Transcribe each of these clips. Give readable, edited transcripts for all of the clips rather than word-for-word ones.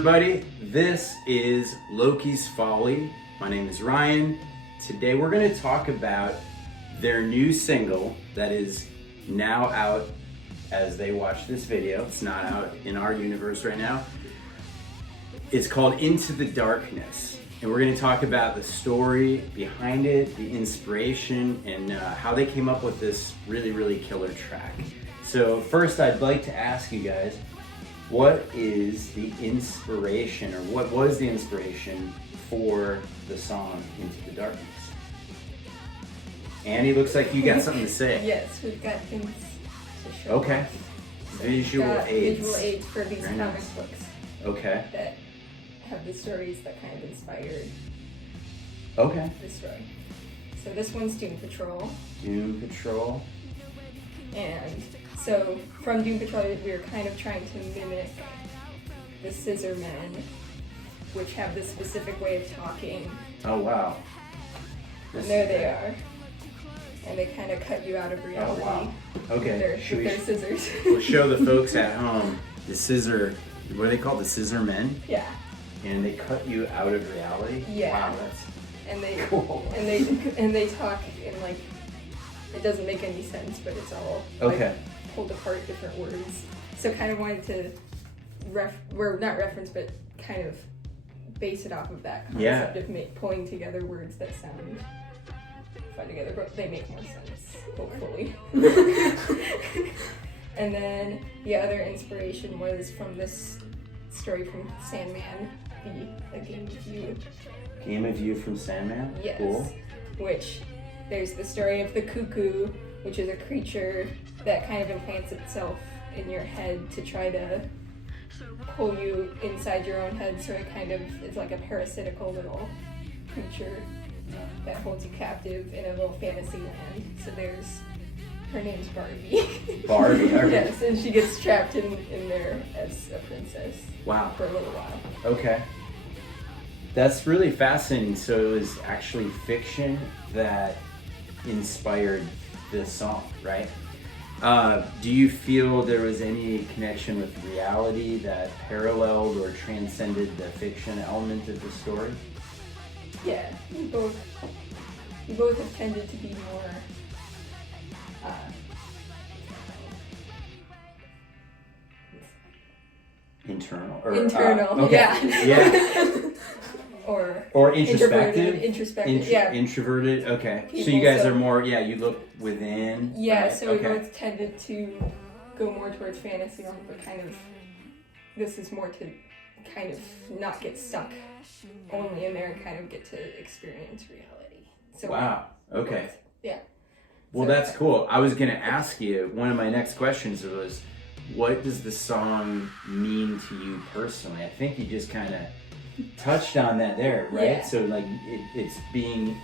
everybody, this is Loki's Folly. My name is Ryan. Today we're going to talk about their new single that is now out as they watch this video. It's not out in our universe right now. It's called Into the Darkness. And we're going to talk about the story behind it, the inspiration, and how they came up with this really, really killer track. So first I'd like to ask you guys, what is the inspiration, or what was the inspiration for the song Into the Darkness? Annie, looks like you got something to say. Yes, we've got things to show. Okay. So Visual aids. Visual aids for these Very comic nice. books Okay. that have the stories that kind of inspired Okay. the story. So this one's Doom Patrol. Doom Patrol. And so from Doom Patrol, we were kind of trying to mimic the Scissor Men, which have this specific way of talking. Oh, wow. And there they are. And they kind of cut you out of reality. Oh, wow. Okay. With their scissors. We'll show the folks at home the scissor, what are they called? The Scissor Men? Yeah. And they cut you out of reality? Yeah. Wow, that's And they cool. and they talk in like, it doesn't make any sense, but it's all Okay. like, pulled apart different words. So kind of wanted to not reference, but kind of base it off of that concept of pulling together words that sound fun together, but they make more sense, hopefully. And then the other inspiration was from this story from Sandman, A Game of You. Game of You from Sandman? Yes. Cool. Which there's the story of the cuckoo, which is a creature that kind of implants itself in your head to try to pull you inside your own head. So it kind of is like a parasitical little creature that holds you captive in a little fantasy land. So her name's Barbie. Barbie, okay. Yes, and she gets trapped in there as a princess. Wow. For a little while. Okay. That's really fascinating. So it was actually fiction that inspired this song, right? Do you feel there was any connection with reality that paralleled or transcended the fiction element of the story? Yeah, we both have tended to be more internal, yeah. Yeah. or introspective. Introverted. Okay. People, so you guys are more. Yeah, you look within. Yeah. Right? So we both tended to go more towards fantasy, but kind of this is more to kind of not get stuck only in there and kind of get to experience reality. So wow. Okay. Yeah. Well, so, that's cool. I was gonna ask you. One of my next questions was, what does the song mean to you personally? I think you just kind of touched on that there, right? Yeah. So like it's being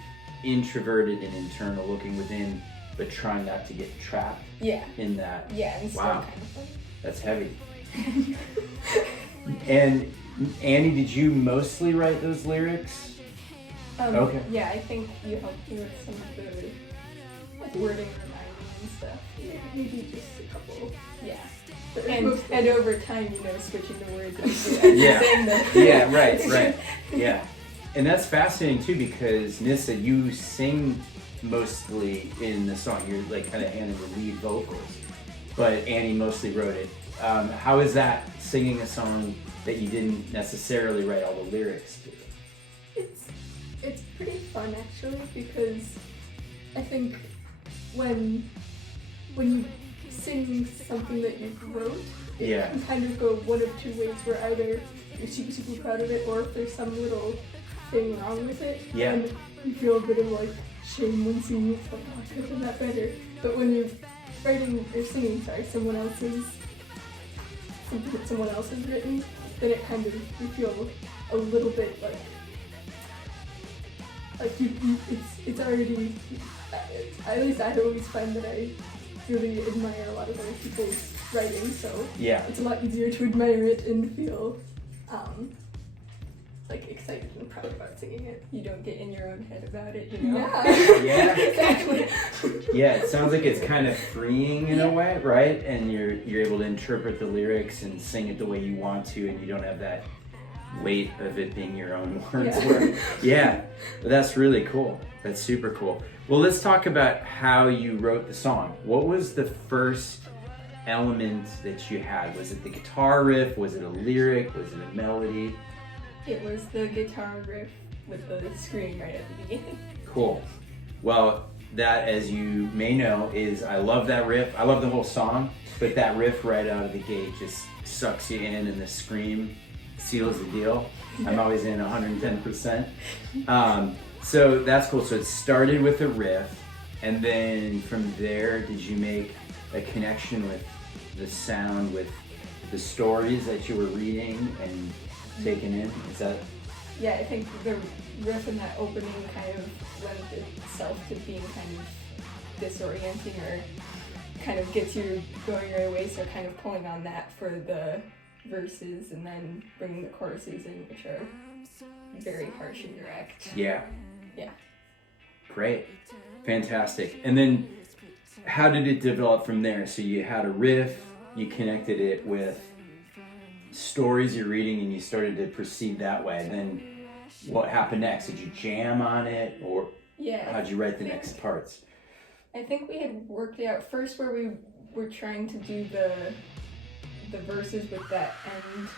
introverted and internal, looking within, but trying not to get trapped in that. Yeah, and wow. kind of fun. That's heavy. And Annie, did you mostly write those lyrics? Okay. Yeah, I think you helped me with some of the wording and rhyming and stuff. Yeah, maybe just a couple. Yeah. And over time, switching the words and saying them. Yeah, right. Yeah. And that's fascinating too, because Nissa, you sing mostly in the song. You're like kind of handling the lead vocals, but Annie mostly wrote it. How is that, singing a song that you didn't necessarily write all the lyrics to? It's pretty fun actually, because I think when you sing something that you wrote, it can kind of go one of two ways, where either you're super, super proud of it, or if there's some little thing wrong with it, and you feel a bit of like shame when singing it, like, oh, I could have done that better. But when you're singing something that someone else has written, then it kind of, you feel a little bit like it's already, at least I always find that I really admire a lot of other people's writing, so it's a lot easier to admire it and feel like excited and proud about singing it. You don't get in your own head about it, Yeah. Exactly. Yeah, it sounds like it's kind of freeing in a way, right? And you're able to interpret the lyrics and sing it the way you want to, and you don't have that weight of it being your own words. Yeah. Yeah, that's really cool. That's super cool. Well, let's talk about how you wrote the song. What was the first element that you had? Was it the guitar riff? Was it a lyric? Was it a melody? It was the guitar riff with the scream right at the beginning. Cool. Well, that, as you may know, is I love that riff. I love the whole song, but that riff right out of the gate just sucks you in, and the scream seals the deal. I'm always in 110%. So that's cool. So it started with a riff, and then from there, did you make a connection with the sound, with the stories that you were reading and taking in? Is that? Yeah, I think the riff in that opening kind of lent itself to being kind of disorienting, or kind of gets you going right away, so kind of pulling on that for the verses, and then bringing the choruses in, which are very harsh and direct. Yeah. Yeah. Great. Fantastic. And then how did it develop from there? So you had a riff, you connected it with stories you're reading, and you started to proceed that way. Then what happened next? Did you jam on it, or how'd you write the next parts? I think we had worked it out first where we were trying to do the verses with that end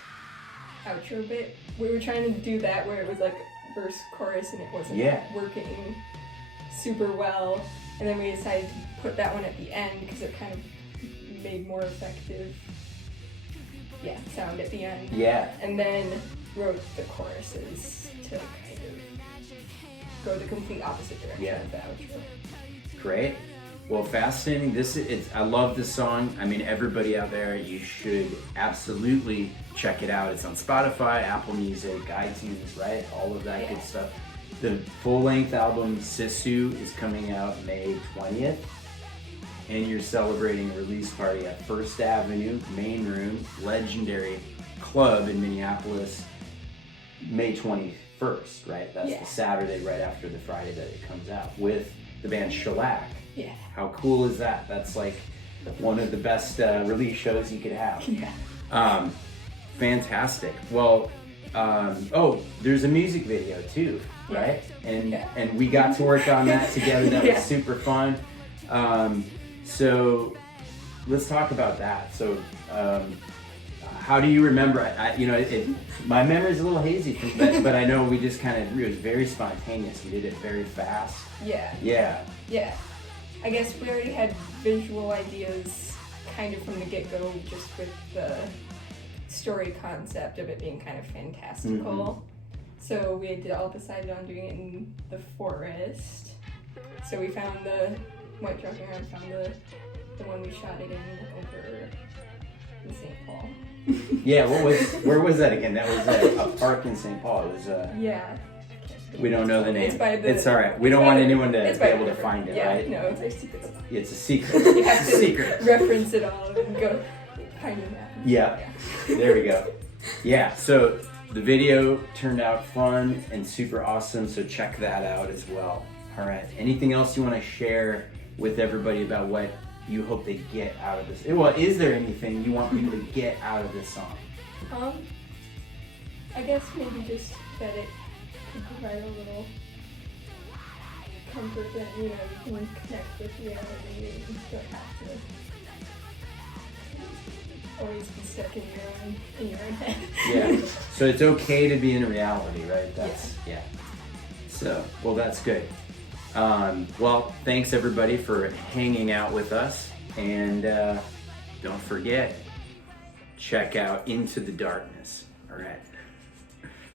outro bit. We were trying to do that where it was like verse chorus, and it wasn't working super well. And then we decided to put that one at the end because it kind of made more effective sound at the end. Yeah. And then wrote the choruses to kind of go the complete opposite direction of the outro. Great. Well, fascinating. I love this song. I mean, everybody out there, you should absolutely check it out. It's on Spotify, Apple Music, iTunes, right? All of that good stuff. The full-length album, Sisu, is coming out May 20th. And you're celebrating a release party at First Avenue, Main Room, legendary club in Minneapolis, May 21st, right? That's the Saturday right after the Friday that it comes out, with the band Shellac. Yeah. How cool is that? That's like one of the best release shows you could have. Yeah. Fantastic. Well, there's a music video too, right? And we got to work on that together. That was super fun. So let's talk about that. So how do you remember? My memory is a little hazy, but I know we just it was very spontaneous. We did it very fast. Yeah. I guess we already had visual ideas kind of from the get-go, just with the story concept of it being kind of fantastical. Mm-hmm. So we had all decided on doing it in the forest. So we went jogging around, found the one we shot it in over in St. Paul. Yeah, where was that again? That was a park in St. Paul. It was we don't know the name. It's all right. We don't want anyone to be able to find it, right? No, it's a secret. It's a secret. You have It's to a secret. reference it all and go find it. Yeah. There we go. Yeah, so the video turned out fun and super awesome, so check that out as well. All right. Anything else you want to share with everybody about what you hope they get out of this? Well, is there anything you want people to get out of this song? I guess maybe just that it could provide a little comfort that, you can connect with reality and you don't have to always be stuck in your own head. Yeah. So it's okay to be in reality, right? Yeah. So, well, that's good. Well, thanks everybody for hanging out with us, and don't forget, check out Into the Darkness. All right.